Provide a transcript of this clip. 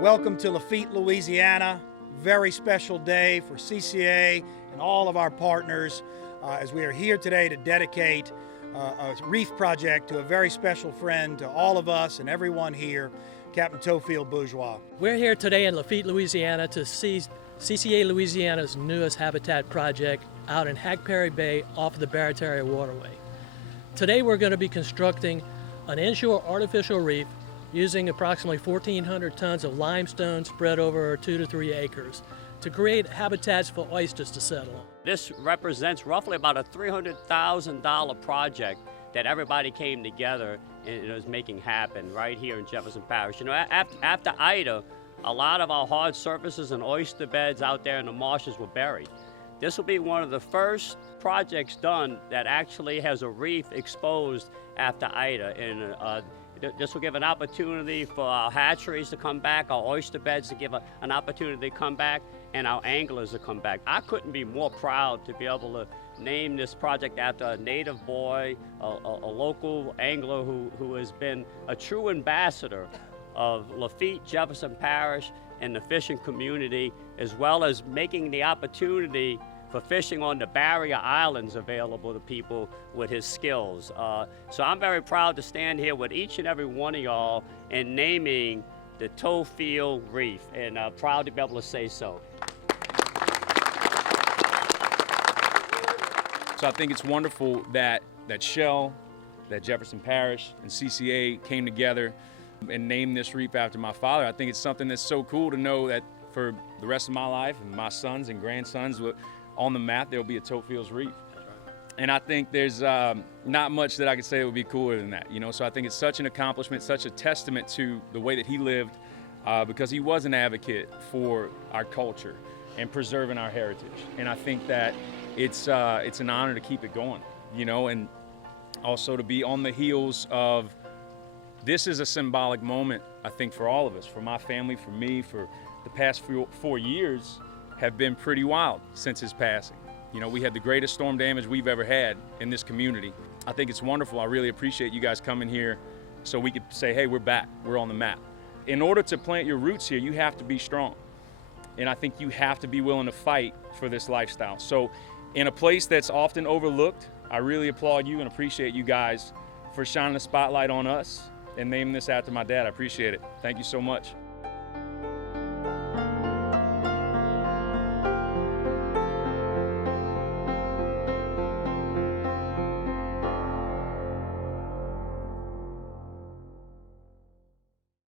Welcome to Lafitte, Louisiana. Very special day for CCA and all of our partners as we are here today to dedicate a reef project to a very special friend to all of us and everyone here, Captain Theophile Bourgeois. We're here today in Lafitte, Louisiana to see CCA Louisiana's newest habitat project out in Hackberry Bay off of the Barataria Waterway. Today we're going to be constructing an inshore artificial reef using approximately 1,400 tons of limestone spread over 2 to 3 acres to create habitats for oysters to settle on. This represents roughly about a $300,000 project that everybody came together and is making happen right here in Jefferson Parish. You know, after Ida, a lot of our hard surfaces and oyster beds out there in the marshes were buried. This will be one of the first projects done that actually has a reef exposed after Ida. And this will give an opportunity for our hatcheries to come back, our oyster beds to give an opportunity to come back, and our anglers to come back. I couldn't be more proud to be able to name this project after a native boy, a local angler who has been a true ambassador of Lafitte, Jefferson Parish, and the fishing community, as well as making the opportunity for fishing on the barrier islands available to people with his skills. So I'm very proud to stand here with each and every one of y'all in naming the Theophile Reef, and proud to be able to say so. So I think it's wonderful that Shell, that Jefferson Parish, and CCA came together and named this reef after my father. I think it's something that's so cool to know that for the rest of my life and my sons and grandsons, on the map there'll be a Theophile's Reef. And I think there's not much that I could say that would be cooler than that, you know. So I think it's such an accomplishment, such a testament to the way that he lived, because he was an advocate for our culture and preserving our heritage. And I think that it's an honor to keep it going, you know, and also to be on the heels of, this is a symbolic moment, I think, for all of us, for my family, for me, for the past 4 years have been pretty wild since his passing. You know, we had the greatest storm damage we've ever had in this community. I think it's wonderful. I really appreciate you guys coming here so we could say, hey, we're back, we're on the map. In order to plant your roots here, you have to be strong. And I think you have to be willing to fight for this lifestyle. So in a place that's often overlooked, I really applaud you and appreciate you guys for shining the spotlight on us and naming this after my dad. I appreciate it. Thank you so much.